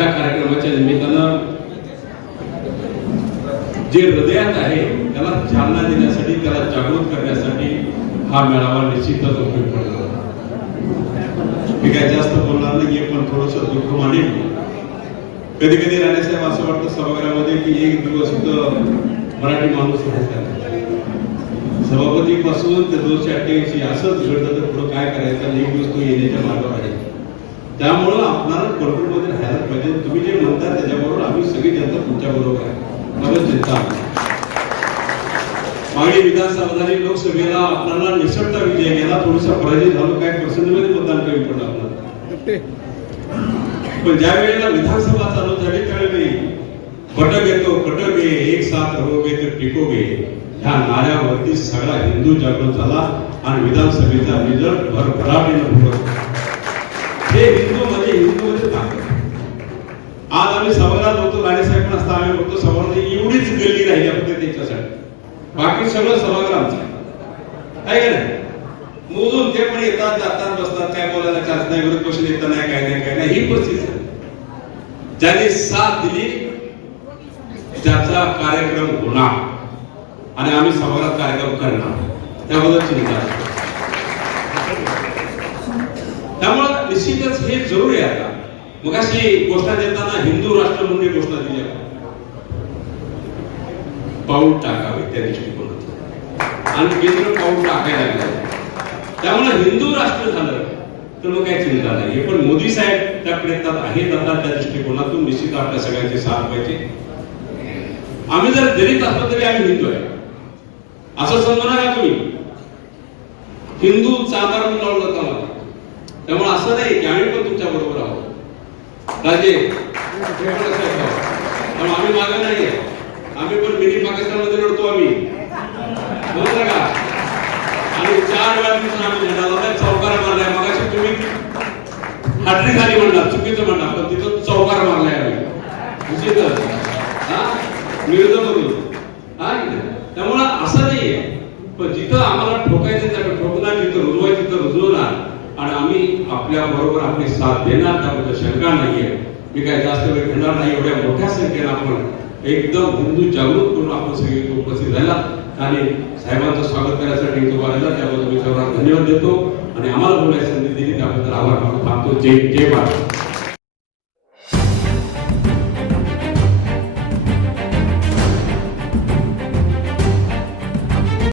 माझ्या कार्यक्रमाच्या निमित्तानं जे हृदयात आहे त्याला चालना देण्यासाठी त्याला जागृत करण्यासाठी हा मेळावा निश्चितच उपयोग पडला. मी काय जास्त बोलणार नाही पण थोडस दुःख मानेल कधी कधी राणेसाहेब असं वाटतं सभागृहामध्ये की एक दिवस मराठी माणूस राहायचा सभापती पासून ते दोनशे अठ्ठ्याऐंशी असंच घडतं तर पुढे काय करायचं? एक दिवस तो येण्याच्या मार्गावर त्यामुळं आपणाला कंट्रोलमध्ये राहायला पाहिजे. तुम्ही जे म्हणता त्याच्याबरोबर आम्ही सगळी जनता तुमच्या बरोबर आहे. मला चिंता मागणी विधानसभा झाली लोकसभेला आपल्याला निसटता विजय गेला. थोडासा पराजय झालो. काय पर्सेंटमध्ये मतदान कमी पडलं आपल्याला. पण ज्या वेळेला विधानसभा चालू झाली त्यावेळी कटक येतो कटक ये एक साथ रहोगे तर टिकोगे. ह्या नाऱ्यावरती सगळा हिंदू जागृत झाला आणि विधानसभेचा रिझल्ट भरभराटीनं पुढं हे हिंदू मध्ये हिंदू मध्ये ताकद आज आम्ही सभागृहात साहेब राणेसाहेब असता आम्ही बघतो सभागृहात एवढीच गल्ली राहिली आपण त्यांच्यासाठी. बाकी सगळं सभागृह आमचं आहे. का नाही? मोजून ते पण येतात जातात बसतात काय बोलायला चान्स नाही विरोध पक्ष नेता नाही काय नाही काय नाही ही परिस्थिती आहे. ज्यांनी साथ दिली त्याचा कार्यक्रम होणार. आणि आम्ही सभागृहात कार्यक्रम करणार. त्याबद्दल चिंता निश्चितच हे जरुरी आहे आता. मग अशी घोषणा देताना हिंदू राष्ट्र म्हणून घोषणा दिली आपण. पाऊल टाकावे त्या दृष्टिकोनात आणि केंद्र पाऊल टाकायला लागलं. त्यामुळे हिंदू राष्ट्र झालं तर मग काय चिंता नाही. पण मोदी साहेब त्या प्रयत्नात आहेत आता त्या दृष्टिकोनातून. निश्चित आपल्या सगळ्यांचे साथ पाहिजे. आम्ही जर दलित असलो तरी आम्ही हिंदू आहे. असं समजणार का तुम्ही. हिंदू चादर म्हणून लावलं जातं मला त्यामुळे असं नाही की आम्ही पण तुमच्या बरोबर आहोत. राजे पण आम्ही मागे नाहीये. आम्ही पण मिनी पाकिस्तानमध्ये लढतो आम्ही. बरोबर का? आणि चार वेळा दिवसात आम्ही झेंडा लावलाय चौकार मारलाय. मगाशी तुम्ही हाटरी झाली म्हणणार चुकीचं म्हणणार पण तिथं चौकार मारलाय आम्ही. निश्चितच हा? विरोध हा? त्यामुळं असं नाहीये. पण जिथं आम्हाला ठोकायचं त्या ठोकणार जिथं रुजवायचं तिथं रुजवणार. आणि आम्ही आपल्या बरोबर आपली साथ देणार त्याबद्दल शंका नाहीये. मी काय जास्त वेळ घेणार नाही एवढ्या मोठ्या संख्येनं आपण एकदम हिंदू जागृत करून आपण सगळे उपस्थित झाला आणि साहेबांचं स्वागत करण्यासाठी इथं उभा त्याबद्दल मी सर्वांना धन्यवाद देतो. आणि आम्हाला बोलायची संधी दिली त्याबद्दल आभार मानून थांबतो जय जय महाराज